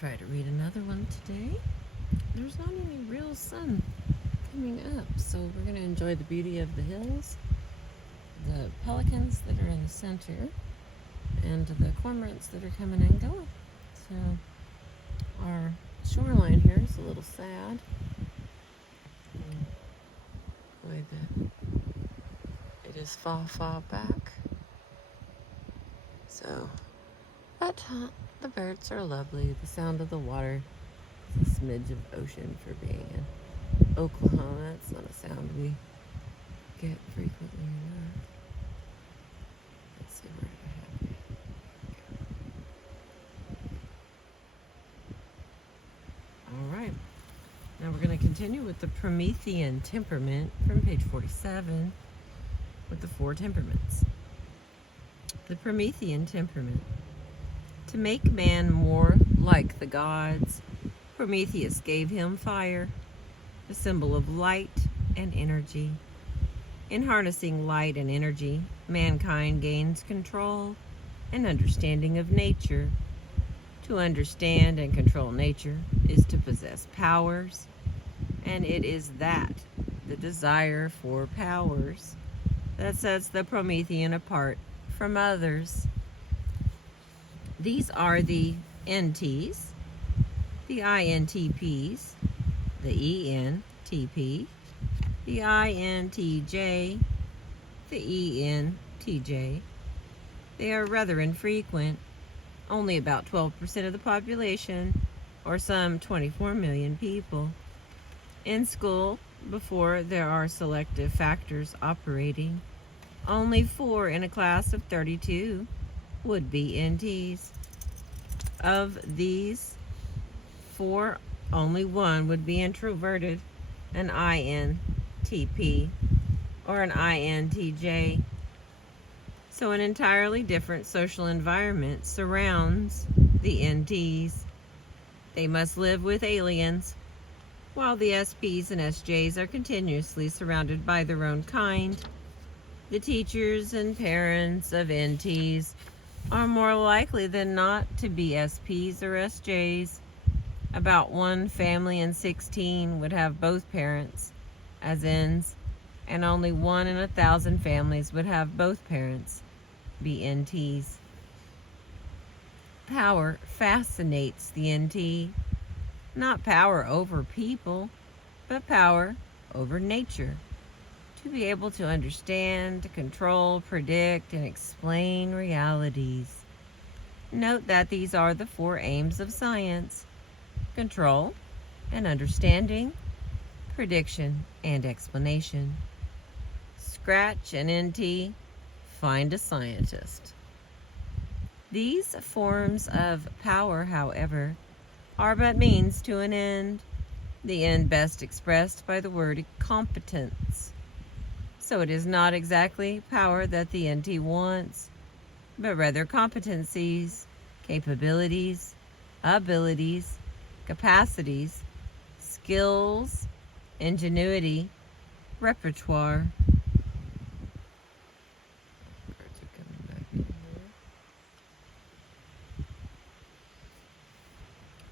Try to read another one today. There's not any real sun coming up, so we're going to enjoy the beauty of the hills, the pelicans that are in the center, and the cormorants that are coming and going. So our shoreline here is a little sad. The way that it is far back. So, but the birds are lovely. The sound of the water is a smidge of ocean for being in Oklahoma. It's not a sound we get frequently enough. Let's see where I have it. All right. Now we're going to continue with the Promethean Temperament from page 47 with the 4 temperaments. The Promethean Temperament. To make man more like the gods, Prometheus gave him fire, the symbol of light and energy. In harnessing light and energy, mankind gains control and understanding of nature. To understand and control nature is to possess powers, and it is that, the desire for powers, that sets the Promethean apart from others. These are the NTs, the INTPs, the ENTP, the INTJ, the ENTJ. They are rather infrequent, only about 12% of the population, or some 24 million people. In school, before there are selective factors operating, only 4 in a class of 32 would be NTs. Of these 4, only 1 would be introverted, an INTP, or an INTJ. So an entirely different social environment surrounds the NTs. They must live with aliens, while the SPs and SJs are continuously surrounded by their own kind. The teachers and parents of NTs are more likely than not to be SPs or SJs. About 1 family in 16 would have both parents as Ns, and only 1 in 1,000 families would have both parents be NTs. Power fascinates the NT. Not power over people, but power over nature. To be able to understand, control, predict, and explain realities. Note that these are the 4 aims of science: control and understanding, prediction and explanation. Scratch an NT, find a scientist. These forms of power, however, are but means to an end, the end best expressed by the word competence. So it is not exactly power that the NT wants, but rather competencies, capabilities, abilities, capacities, skills, ingenuity, repertoire. Birds are coming back in there.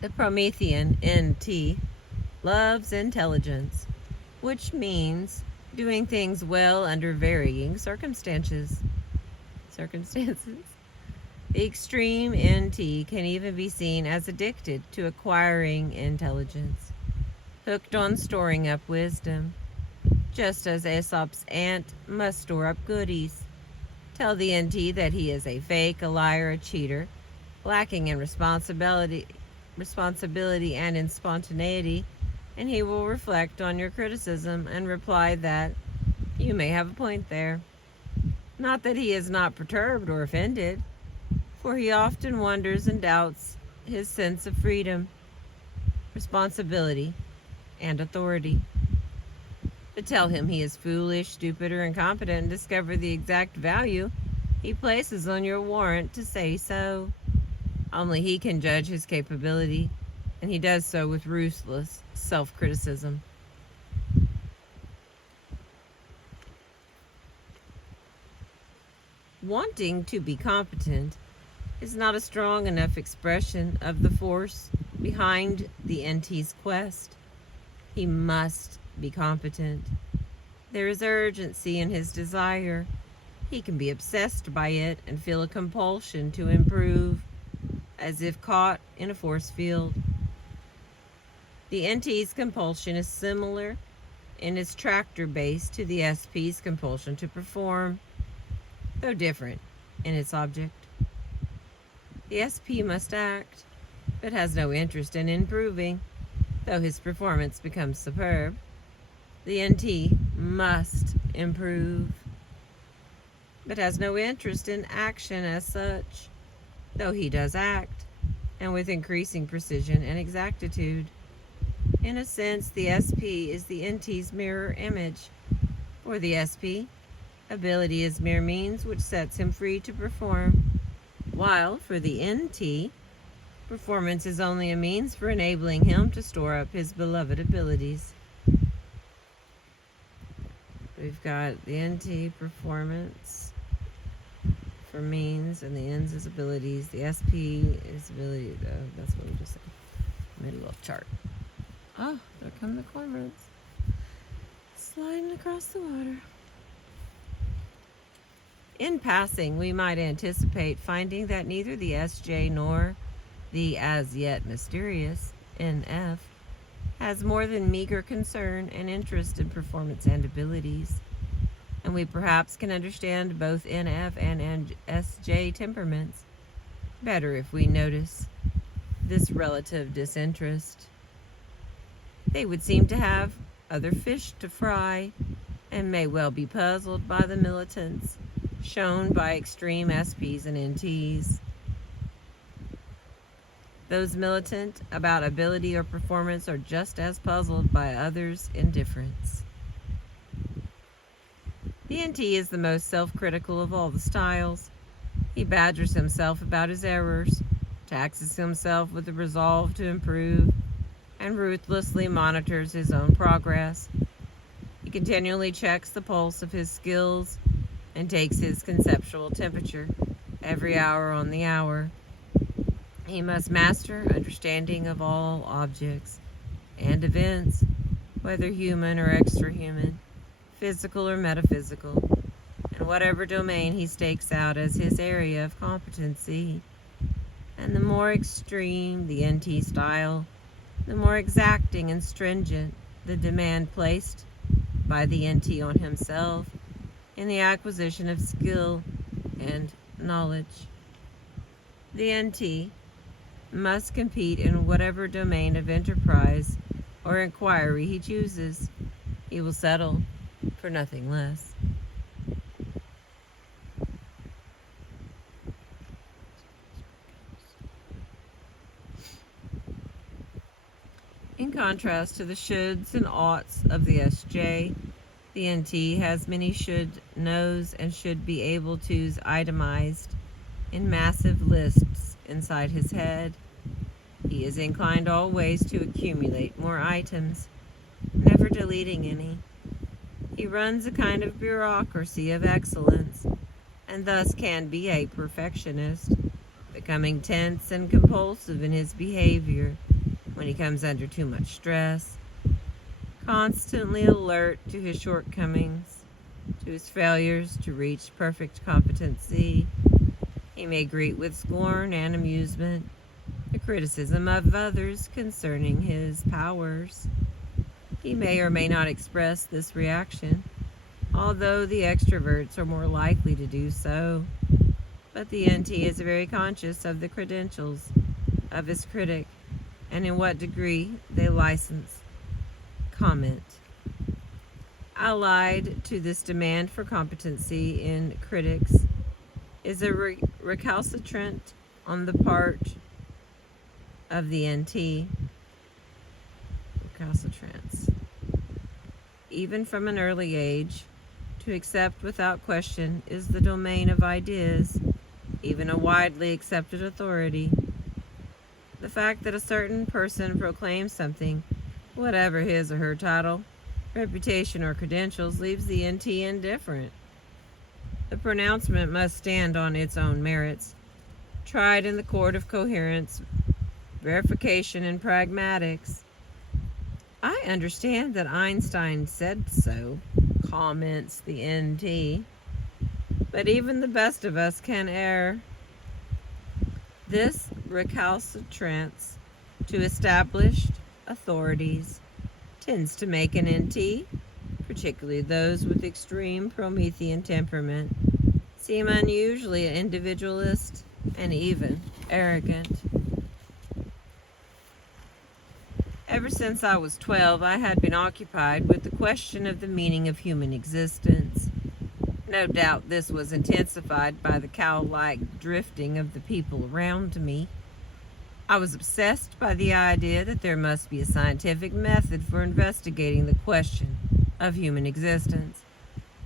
The Promethean NT loves intelligence, which means doing things well under varying circumstances. The extreme NT can even be seen as addicted to acquiring intelligence, hooked on storing up wisdom, just as Aesop's ant must store up goodies. Tell the NT that he is a fake, a liar, a cheater, lacking in responsibility and in spontaneity, and he will reflect on your criticism and reply that you may have a point there. Not that he is not perturbed or offended, for he often wonders and doubts his sense of freedom, responsibility, and authority. But tell him he is foolish, stupid, or incompetent, and discover the exact value he places on your warrant to say so. Only he can judge his capability, and he does so with ruthless self-criticism. Wanting to be competent is not a strong enough expression of the force Behind the NT's quest, he must be competent. There is urgency in his desire. He can be obsessed by it and feel a compulsion to improve, as if caught in a force field. The NT's compulsion is similar in its tractor base to the SP's compulsion to perform, though different in its object. The SP must act, but has no interest in improving, though his performance becomes superb. The NT must improve, but has no interest in action as such, though he does act, and with increasing precision and exactitude. In a sense, the SP is the NT's mirror image. For the SP, ability is mere means which sets him free to perform, while for the NT, performance is only a means for enabling him to store up his beloved abilities. We've got the NT performance for means, and the N's is abilities. The SP is ability. That's what we just said. Made a little chart. Oh, there come the cormorants. Sliding across the water. In passing, we might anticipate finding that neither the SJ nor the as yet mysterious NF has more than meager concern and interest in performance and abilities, and we perhaps can understand both NF and SJ temperaments better if we notice this relative disinterest. They would seem to have other fish to fry, and may well be puzzled by the militants shown by extreme SPs and NTs. Those militant about ability or performance are just as puzzled by others' indifference. The NT is the most self-critical of all the styles. He badgers himself about his errors, taxes himself with the resolve to improve, and ruthlessly monitors his own progress. He continually checks the pulse of his skills and takes his conceptual temperature every hour on the hour. He must master understanding of all objects and events, whether human or extra-human, physical or metaphysical, in whatever domain he stakes out as his area of competency. And the more extreme the NT style, the more exacting and stringent the demand placed by the NT on himself in the acquisition of skill and knowledge. The NT must compete in whatever domain of enterprise or inquiry he chooses. He will settle for nothing less. In contrast to the shoulds and oughts of the SJ, the NT has many should knows and should be able to's itemized in massive lists inside his head. He is inclined always to accumulate more items, never deleting any. He runs a kind of bureaucracy of excellence, and thus can be a perfectionist, becoming tense and compulsive in his behavior when he comes under too much stress, constantly alert to his shortcomings, to his failures to reach perfect competency. He may greet with scorn and amusement the criticism of others concerning his powers. He may or may not express this reaction, although the extroverts are more likely to do so. But the NT is very conscious of the credentials of his critic and in what degree they license comment. Allied to this demand for competency in critics is a recalcitrant on the part of the NT. Recalcitrance. Even from an early age, to accept without question is the domain of ideas, even a widely accepted authority. The fact that a certain person proclaims something, whatever his or her title, reputation, or credentials, leaves the NT indifferent. The pronouncement must stand on its own merits, tried in the court of coherence verification, and pragmatics. I understand that Einstein said so, comments the NT, but even the best of us can err. This recalcitrance to established authorities tends to make an NT, particularly those with extreme Promethean temperament, seem unusually individualist and even arrogant. Ever since I was 12, I had been occupied with the question of the meaning of human existence. No doubt this was intensified by the cow-like drifting of the people around me. I was obsessed by the idea that there must be a scientific method for investigating the question of human existence.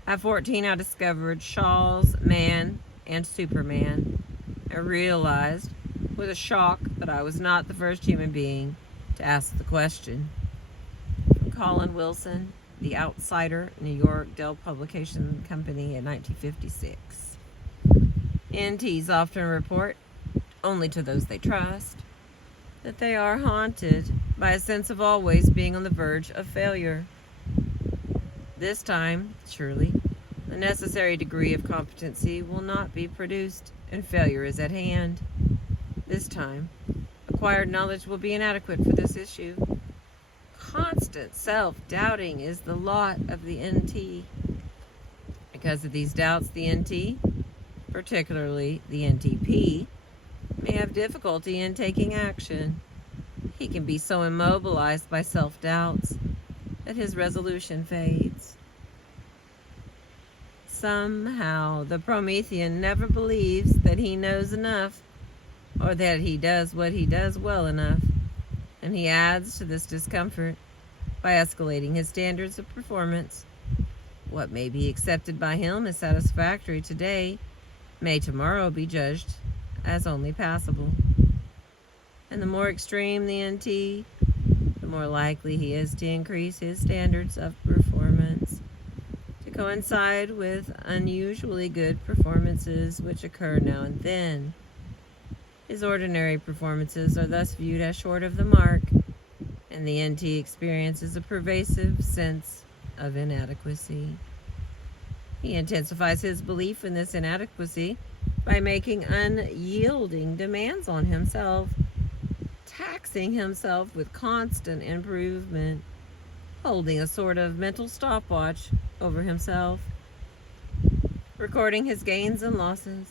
At 14, I discovered Shaw's Man and Superman. I realized with a shock that I was not the first human being to ask the question. From Colin Wilson, The Outsider, New York, Dell Publication Company in 1956. NTs often report, only to those they trust, that they are haunted by a sense of always being on the verge of failure. This time, surely, the necessary degree of competency will not be produced, and failure is at hand. This time, acquired knowledge will be inadequate for this issue. Constant self-doubting is the lot of the NT. Because of these doubts, the NT, particularly the NTP, may have difficulty in taking action. He can be so immobilized by self-doubts that his resolution fades. Somehow, the Promethean never believes that he knows enough or that he does what he does well enough, and he adds to this discomfort by escalating his standards of performance. What may be accepted by him as satisfactory today may tomorrow be judged as only passable. And the more extreme the NT, the more likely he is to increase his standards of performance to coincide with unusually good performances which occur now and then. His ordinary performances are thus viewed as short of the mark, and the NT experiences a pervasive sense of inadequacy. He intensifies his belief in this inadequacy by making unyielding demands on himself, taxing himself with constant improvement, holding a sort of mental stopwatch over himself, recording his gains and losses.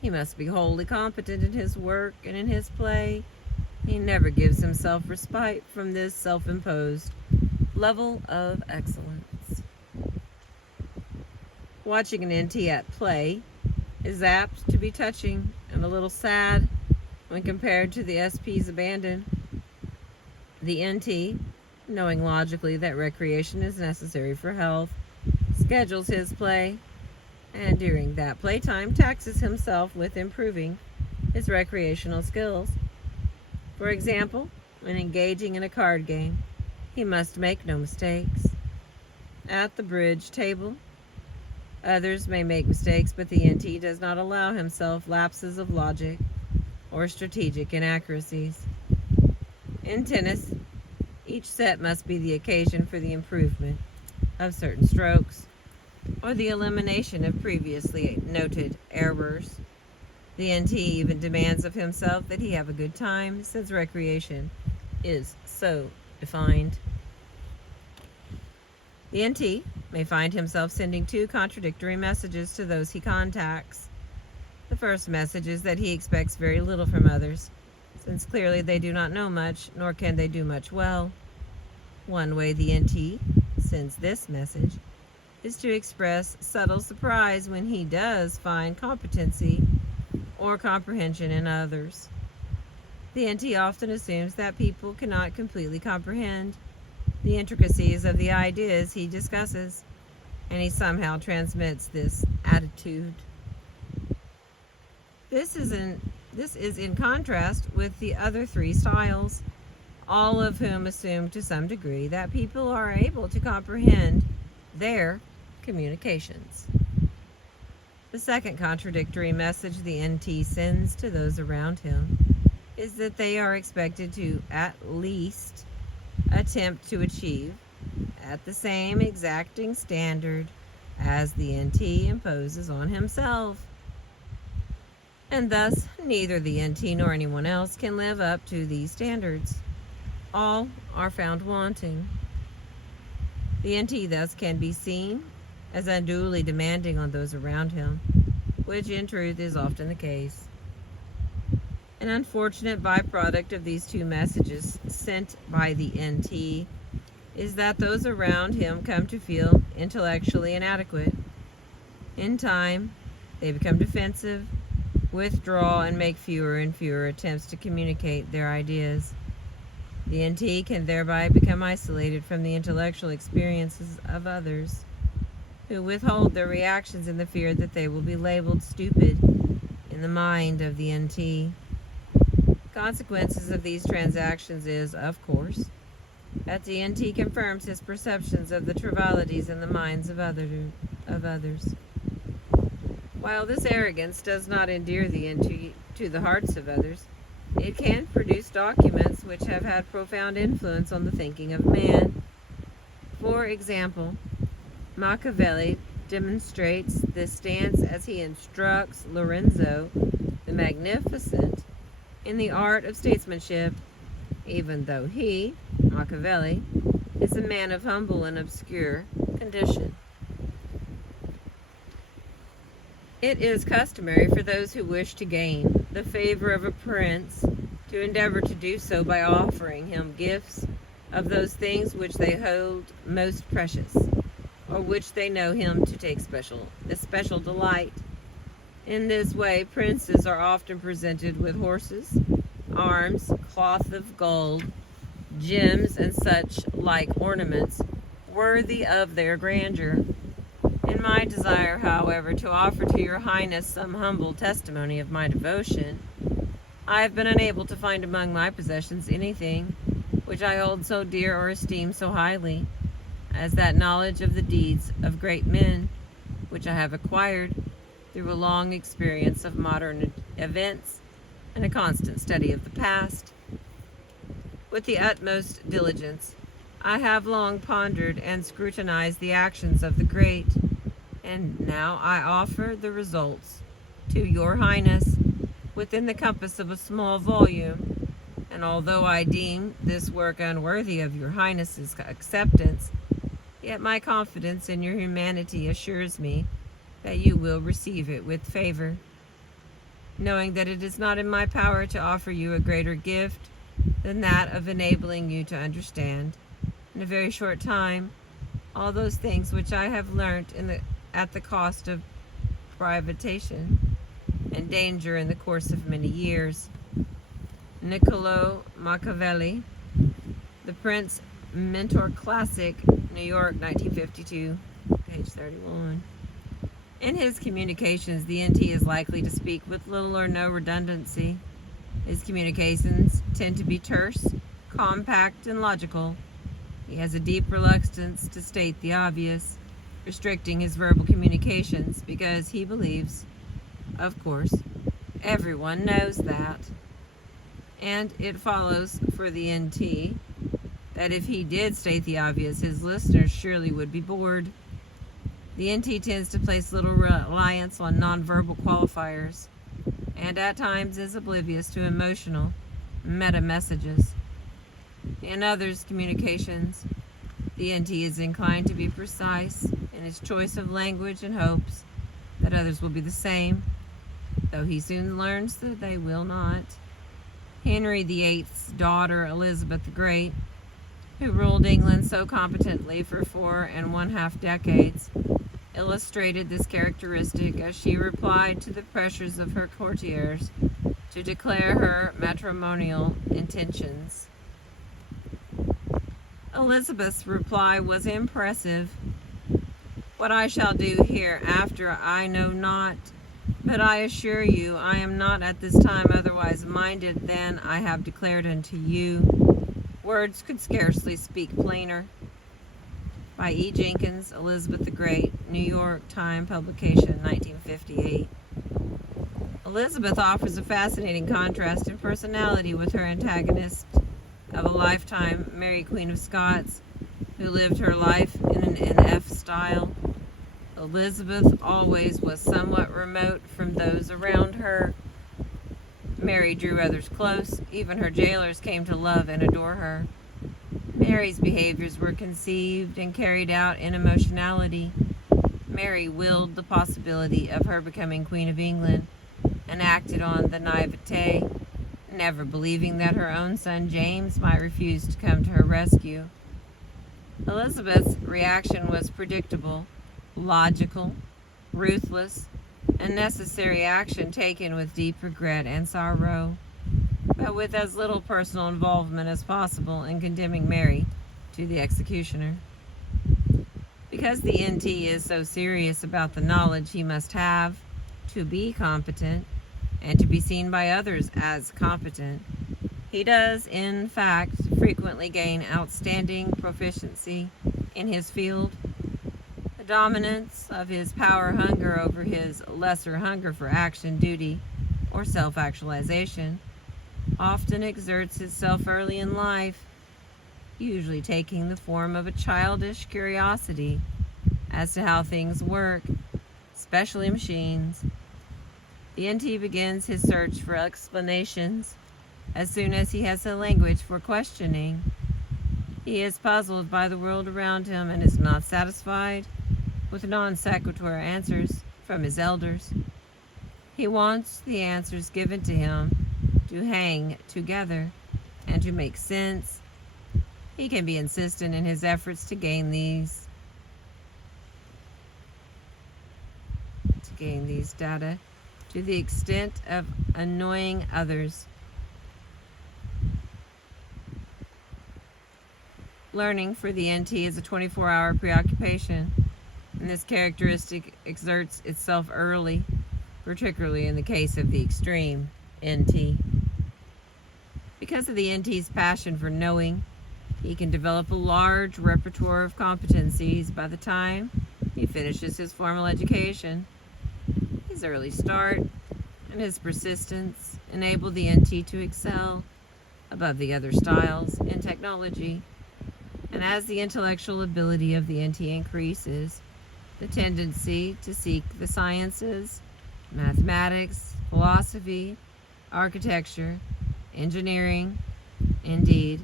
He must be wholly competent in his work and in his play. He never gives himself respite from this self-imposed level of excellence. Watching an NT at play is apt to be touching and a little sad when compared to the SP's abandon. The NT, knowing logically that recreation is necessary for health, schedules his play, and during that playtime taxes himself with improving his recreational skills. For example, when engaging in a card game, he must make no mistakes. At the bridge table, others may make mistakes, but the NT does not allow himself lapses of logic or strategic inaccuracies. In tennis, each set must be the occasion for the improvement of certain strokes or the elimination of previously noted errors. The NT even demands of himself that he have a good time, since recreation is so defined. The NT may find himself sending two contradictory messages to those he contacts. The first message is that he expects very little from others, since clearly they do not know much, nor can they do much well. One way the NT sends this message is to express subtle surprise when he does find competency or comprehension in others. The NT often assumes that people cannot completely comprehend the intricacies of the ideas he discusses, and he somehow transmits this attitude. This is in contrast with the other three styles, all of whom assume to some degree that people are able to comprehend their communications. The second contradictory message the NT sends to those around him is that they are expected to at least attempt to achieve at the same exacting standard as the NT imposes on himself. And thus, neither the NT nor anyone else can live up to these standards. All are found wanting. The NT thus can be seen as unduly demanding on those around him, which in truth is often the case. An unfortunate byproduct of these two messages sent by the NT is that those around him come to feel intellectually inadequate. In time, they become defensive, withdraw, and make fewer and fewer attempts to communicate their ideas. The NT can thereby become isolated from the intellectual experiences of others, who withhold their reactions in the fear that they will be labeled stupid in the mind of the NT. Consequences of these transactions is, of course, that the NT confirms his perceptions of the trivialities in the minds of others. While this arrogance does not endear the NT to the hearts of others, it can produce documents which have had profound influence on the thinking of man. For example, Machiavelli demonstrates this stance as he instructs Lorenzo the Magnificent in the art of statesmanship, even though he, Machiavelli, is a man of humble and obscure condition. It is customary for those who wish to gain the favor of a prince to endeavor to do so by offering him gifts of those things which they hold most precious, or which they know him to take especial delight. In this way, princes are often presented with horses, arms, cloth of gold, gems, and such like ornaments worthy of their grandeur. In my desire, however, to offer to your highness some humble testimony of my devotion, I have been unable to find among my possessions anything which I hold so dear or esteem so highly as that knowledge of the deeds of great men which I have acquired through a long experience of modern events and a constant study of the past. With the utmost diligence, I have long pondered and scrutinized the actions of the great, and now I offer the results to your highness within the compass of a small volume, and although I deem this work unworthy of your highness's acceptance, yet my confidence in your humanity assures me that you will receive it with favor, knowing that it is not in my power to offer you a greater gift than that of enabling you to understand, in a very short time, all those things which I have learnt at the cost of privation and danger in the course of many years. Niccolo Machiavelli, The Prince Mentor Classic, New York, 1952, page 31. In his communications, the NT is likely to speak with little or no redundancy. His communications tend to be terse, compact, and logical. He has a deep reluctance to state the obvious, restricting his verbal communications because he believes, of course, everyone knows that. And it follows for the NT that if he did state the obvious, his listeners surely would be bored. The NT tends to place little reliance on nonverbal qualifiers and at times is oblivious to emotional meta messages. In others' communications, the NT is inclined to be precise in his choice of language and hopes that others will be the same, though he soon learns that they will not. Henry VIII's daughter, Elizabeth the Great, who ruled England so competently for 4½ decades, illustrated this characteristic as she replied to the pressures of her courtiers to declare her matrimonial intentions. Elizabeth's reply was impressive. What I shall do hereafter I know not, but I assure you I am not at this time otherwise minded than I have declared unto you. Words could scarcely speak plainer. By E. Jenkins, Elizabeth the Great, New York Times publication, 1958. Elizabeth offers a fascinating contrast in personality with her antagonist of a lifetime, Mary Queen of Scots, who lived her life in an NF style. Elizabeth always was somewhat remote from those around her. Mary drew others close. Even her jailers came to love and adore her. Mary's behaviors were conceived and carried out in emotionality. Mary willed the possibility of her becoming Queen of England and acted on the naivete, never believing that her own son James might refuse to come to her rescue. Elizabeth's reaction was predictable, logical, ruthless, and necessary action taken with deep regret and sorrow, but with as little personal involvement as possible in condemning Mary to the executioner. Because the NT is so serious about the knowledge he must have to be competent and to be seen by others as competent, he does, in fact, frequently gain outstanding proficiency in his field. The dominance of his power hunger over his lesser hunger for action, duty, or self-actualization often exerts itself early in life, usually taking the form of a childish curiosity as to how things work, especially machines. The NT begins his search for explanations as soon as he has a language for questioning. He is puzzled by the world around him and is not satisfied with non sequitur answers from his elders. He wants the answers given to him to hang together and to make sense. He can be insistent in his efforts to gain these data to the extent of annoying others. Learning for the NT is a 24-hour preoccupation, and this characteristic exerts itself early, particularly in the case of the extreme NT. Because of the NT's passion for knowing, he can develop a large repertoire of competencies by the time he finishes his formal education. His early start and his persistence enable the NT to excel above the other styles in technology. And as the intellectual ability of the NT increases, the tendency to seek the sciences, mathematics, philosophy, architecture, engineering, indeed,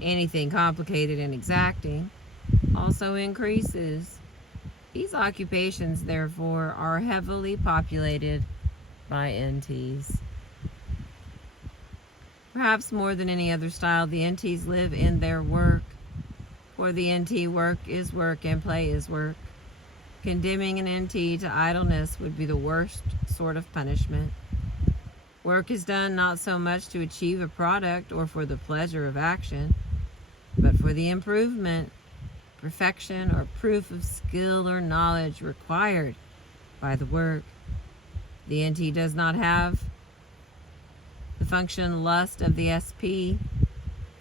anything complicated and exacting, also increases. These occupations, therefore, are heavily populated by NTs. Perhaps more than any other style, the NTs live in their work. For the NT, work is work and play is work. Condemning an NT to idleness would be the worst sort of punishment. Work is done not so much to achieve a product or for the pleasure of action, but for the improvement, perfection, or proof of skill or knowledge required by the work. The NT does not have the function lust of the SP.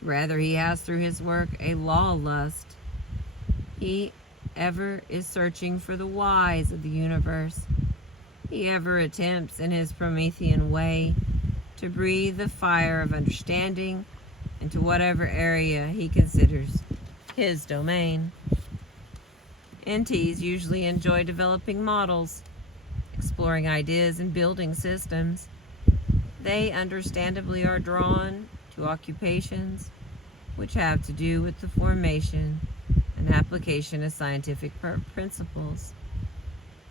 Rather, he has through his work a law lust. He ever is searching for the whys of the universe. He ever attempts in his Promethean way to breathe the fire of understanding into whatever area he considers his domain. NTs usually enjoy developing models, exploring ideas, and building systems. They understandably are drawn to occupations which have to do with the formation and application of scientific principles.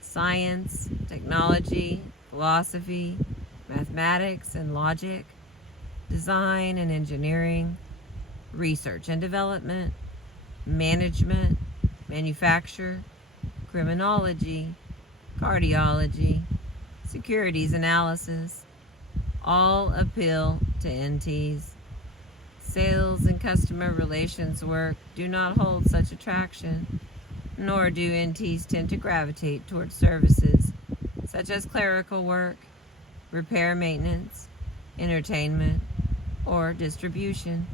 Science, technology, philosophy, mathematics and logic, design and engineering, research and development, management, manufacture, criminology, cardiology, securities analysis, all appeal to NTs. Sales and customer relations work do not hold such attraction, nor do NTs tend to gravitate toward services such as clerical work, repair maintenance, entertainment, or distribution.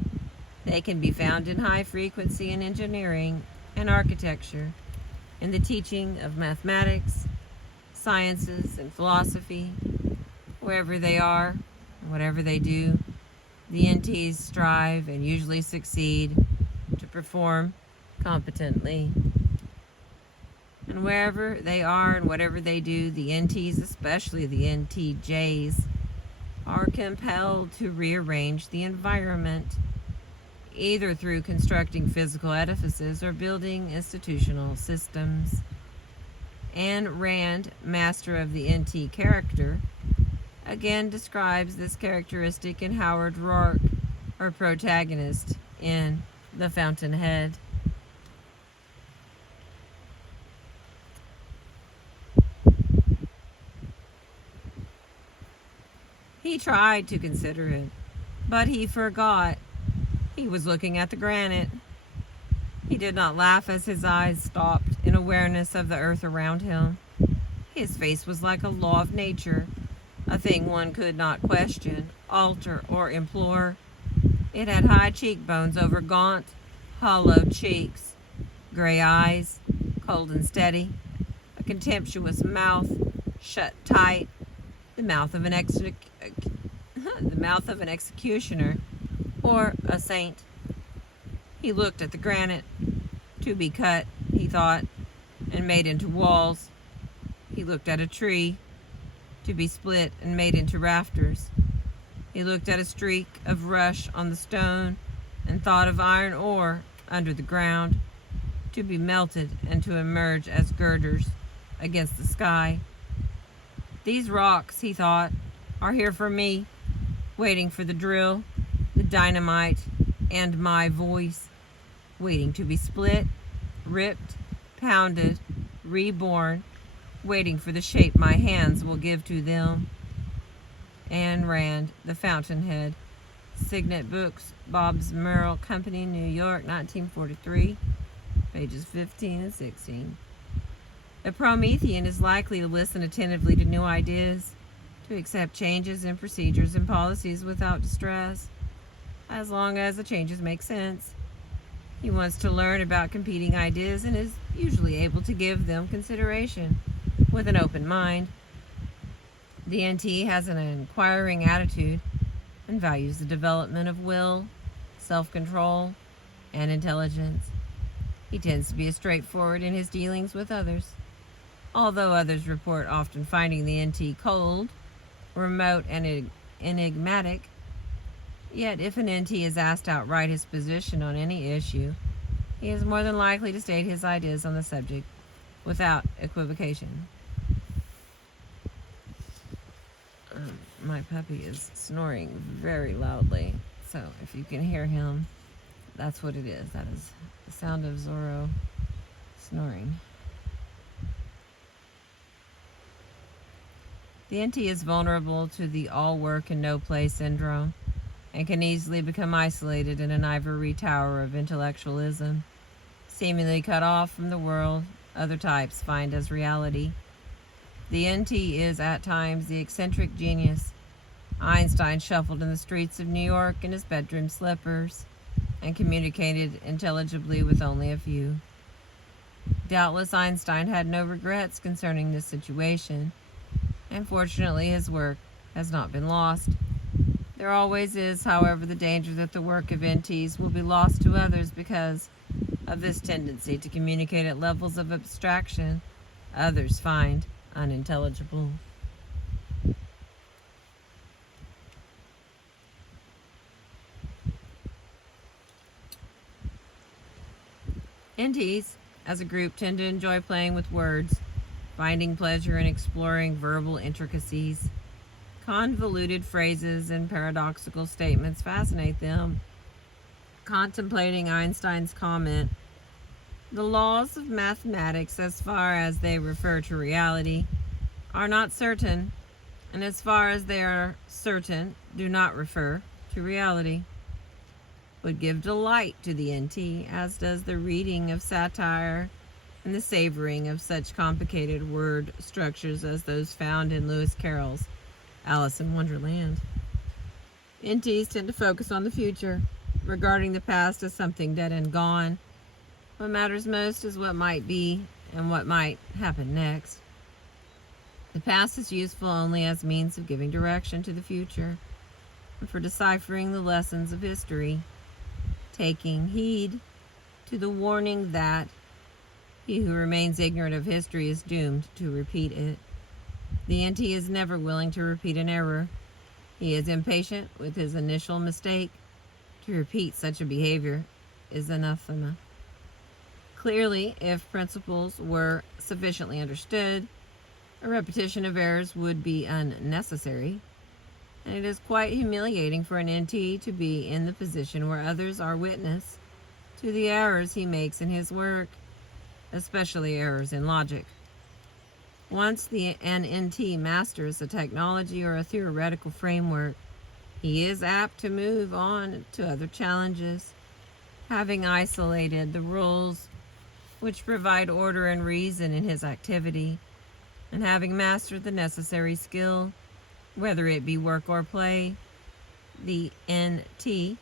They can be found in high frequency in engineering and architecture, in the teaching of mathematics, sciences, and philosophy, Wherever they are, whatever they do, the NTs strive and usually succeed to perform competently. And wherever they are and whatever they do, the NTs, especially the NTJs, are compelled to rearrange the environment, either through constructing physical edifices or building institutional systems. Ayn Rand, master of the NT character, again describes this characteristic in Howard Rourke, her protagonist in The Fountainhead. He tried to consider it, but he forgot. He was looking at the granite. He did not laugh as his eyes stopped in awareness of the earth around him. His face was like a law of nature, a thing one could not question, alter, or implore. It had high cheekbones over gaunt, hollow cheeks, gray eyes, cold and steady, a contemptuous mouth, shut tight, the mouth of an executioner or a saint. He looked at the granite, to be cut, he thought, and made into walls. He looked at a tree, to be split and made into rafters. He looked at a streak of rush on the stone and thought of iron ore under the ground, to be melted and to emerge as girders against the sky. These rocks, he thought, are here for me, waiting for the drill, the dynamite, and my voice, waiting to be split, ripped, pounded, reborn, waiting for the shape my hands will give to them. Ayn Rand, The Fountainhead, Signet Books, Bobbs Merrill Company, New York, 1943, pages 15 and 16. A Promethean is likely to listen attentively to new ideas, to accept changes in procedures and policies without distress, as long as the changes make sense. He wants to learn about competing ideas and is usually able to give them consideration with an open mind. The NT has an inquiring attitude and values the development of will, self-control, and intelligence. He tends to be straightforward in his dealings with others. Although others report often finding the NT cold, remote, and enigmatic, yet if an NT is asked outright his position on any issue, he is more than likely to state his ideas on the subject without equivocation. My puppy is snoring very loudly, so if you can hear him, that's what it is. That is the sound of Zorro snoring. The NT is vulnerable to the all work and no play syndrome and can easily become isolated in an ivory tower of intellectualism, seemingly cut off from the world other types find as reality. The NT is at times the eccentric genius. Einstein shuffled in the streets of New York in his bedroom slippers and communicated intelligibly with only a few. Doubtless Einstein had no regrets concerning this situation, and fortunately his work has not been lost. There always is, however, the danger that the work of NTs will be lost to others because of this tendency to communicate at levels of abstraction others find unintelligible. NTs, as a group, tend to enjoy playing with words, finding pleasure in exploring verbal intricacies. Convoluted phrases and paradoxical statements fascinate them. Contemplating Einstein's comment, "The laws of mathematics, as far as they refer to reality, are not certain, and as far as they are certain, do not refer to reality," would give delight to the NT, as does the reading of satire and the savoring of such complicated word structures as those found in Lewis Carroll's Alice in Wonderland. NTs tend to focus on the future, regarding the past as something dead and gone. What matters most is what might be and what might happen next. The past is useful only as means of giving direction to the future and for deciphering the lessons of history, taking heed to the warning that he who remains ignorant of history is doomed to repeat it. The NT is never willing to repeat an error. He is impatient with his initial mistake. To repeat such a behavior is anathema. Clearly, if principles were sufficiently understood, a repetition of errors would be unnecessary, and it is quite humiliating for an NT to be in the position where others are witness to the errors he makes in his work, especially errors in logic. Once an NT masters a technology or a theoretical framework, he is apt to move on to other challenges, having isolated the rules which provide order and reason in his activity, and having mastered the necessary skill, whether it be work or play. The NT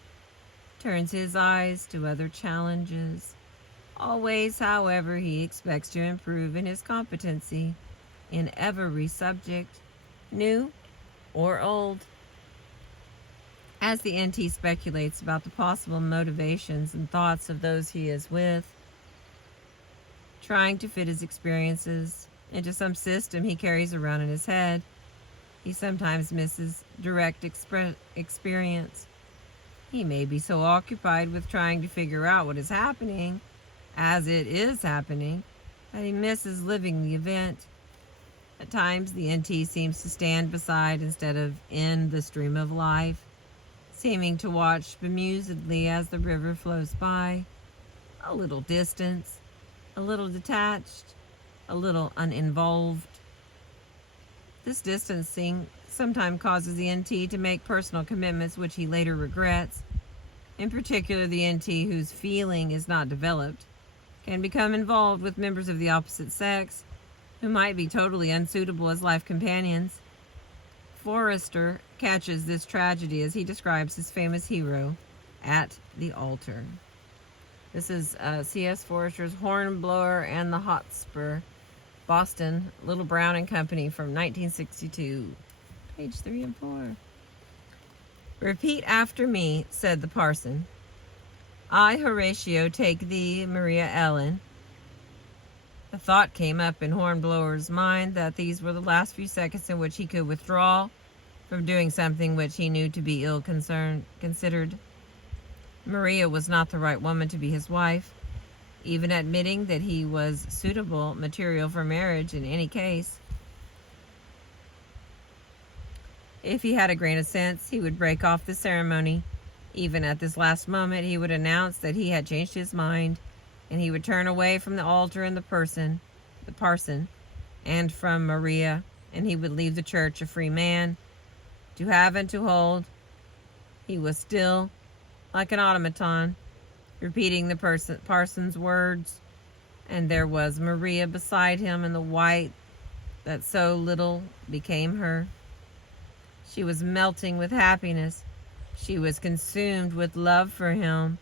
turns his eyes to other challenges. Always, however, he expects to improve in his competency in every subject, new or old. As the NT speculates about the possible motivations and thoughts of those he is with, trying to fit his experiences into some system he carries around in his head, he sometimes misses direct experience. He may be so occupied with trying to figure out what is happening as it is happening that he misses living the event. At times, the NT seems to stand beside instead of in the stream of life, seeming to watch bemusedly as the river flows by, a little distance, a little detached, a little uninvolved. This distancing sometimes causes the NT to make personal commitments which he later regrets. In particular, the NT whose feeling is not developed can become involved with members of the opposite sex who might be totally unsuitable as life companions. Forrester catches this tragedy as he describes his famous hero, At the Altar. This is C.S. Forrester's Hornblower and the Hotspur, Boston, Little Brown and Company from 1962, page 3 and 4. "Repeat after me," said the parson. "I, Horatio, take thee, Maria Ellen." The thought came up in Hornblower's mind that these were the last few seconds in which he could withdraw from doing something which he knew to be ill-considered. Maria was not the right woman to be his wife, even admitting that he was suitable material for marriage in any case. If he had a grain of sense, he would break off the ceremony. Even at this last moment, he would announce that he had changed his mind, and he would turn away from the altar and the parson, and from Maria, and he would leave the church a free man, to have and to hold. He was still, like an automaton, repeating the parson's words, and there was Maria beside him in the white that so little became her. She was melting with happiness. She was consumed with love for him,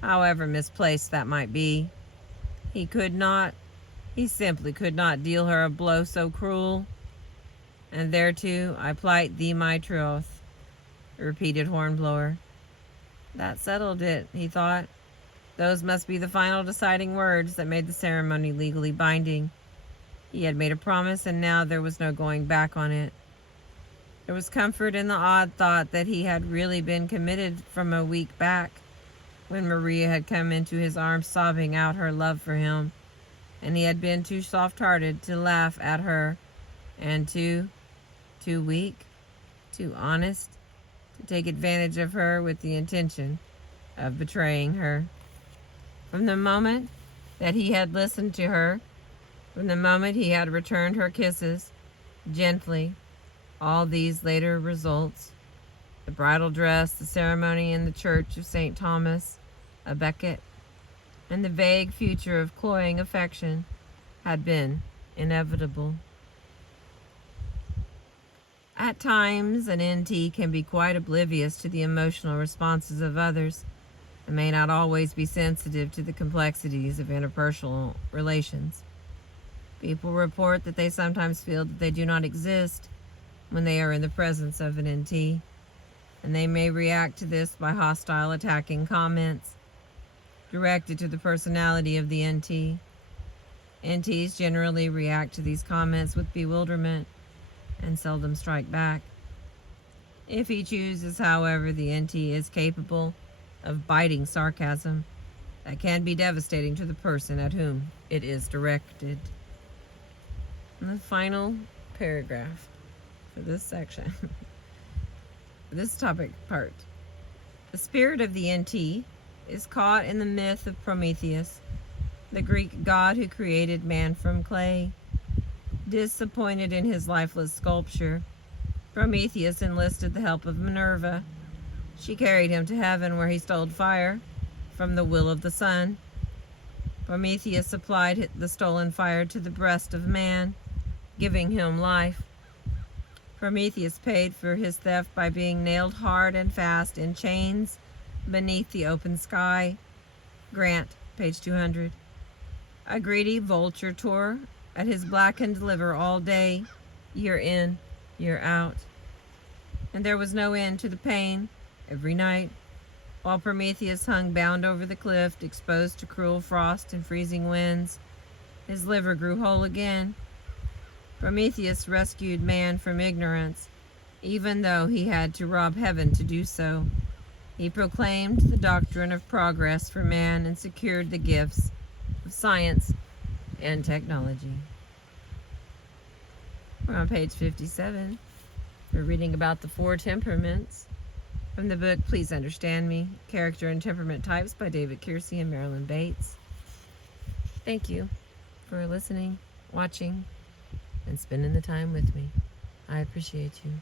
however misplaced that might be. He simply could not deal her a blow so cruel. "And thereto I plight thee my troth," repeated Hornblower. That settled it, he thought. Those must be the final deciding words that made the ceremony legally binding. He had made a promise, and now there was no going back on it. There was comfort in the odd thought that he had really been committed from a week back, when Maria had come into his arms sobbing out her love for him, and he had been too soft-hearted to laugh at her, and too weak, too honest, to take advantage of her with the intention of betraying her. From the moment that he had listened to her, from the moment he had returned her kisses, gently, all these later results, the bridal dress, the ceremony in the church of St. Thomas a Becket, and the vague future of cloying affection, had been inevitable. At times, an NT can be quite oblivious to the emotional responses of others, and may not always be sensitive to the complexities of interpersonal relations. People report that they sometimes feel that they do not exist when they are in the presence of an NT, and they may react to this by hostile attacking comments directed to the personality of the NT. NTs generally react to these comments with bewilderment and seldom strike back. If he chooses, however, the NT is capable of biting sarcasm that can be devastating to the person at whom it is directed. And the final paragraph for this section, this topic part. The spirit of the NT is caught in the myth of Prometheus, the Greek god who created man from clay. Disappointed in his lifeless sculpture, Prometheus enlisted the help of Minerva. She carried him to heaven, where he stole fire from the will of the sun. Prometheus applied the stolen fire to the breast of man, giving him life. Prometheus paid for his theft by being nailed hard and fast in chains beneath the open sky. Grant, page 200. A greedy vulture tore at his blackened liver all day, year in, year out. And there was no end to the pain every night, while Prometheus hung bound over the cliff, exposed to cruel frost and freezing winds. His liver grew whole again. Prometheus rescued man from ignorance, even though he had to rob heaven to do so. He proclaimed the doctrine of progress for man and secured the gifts of science and technology. We're on page 57. We're reading about the 4 temperaments from the book Please Understand Me, Character and Temperament Types by David Kiersey and Marilyn Bates. Thank you for listening, watching, and spending the time with me. I appreciate you.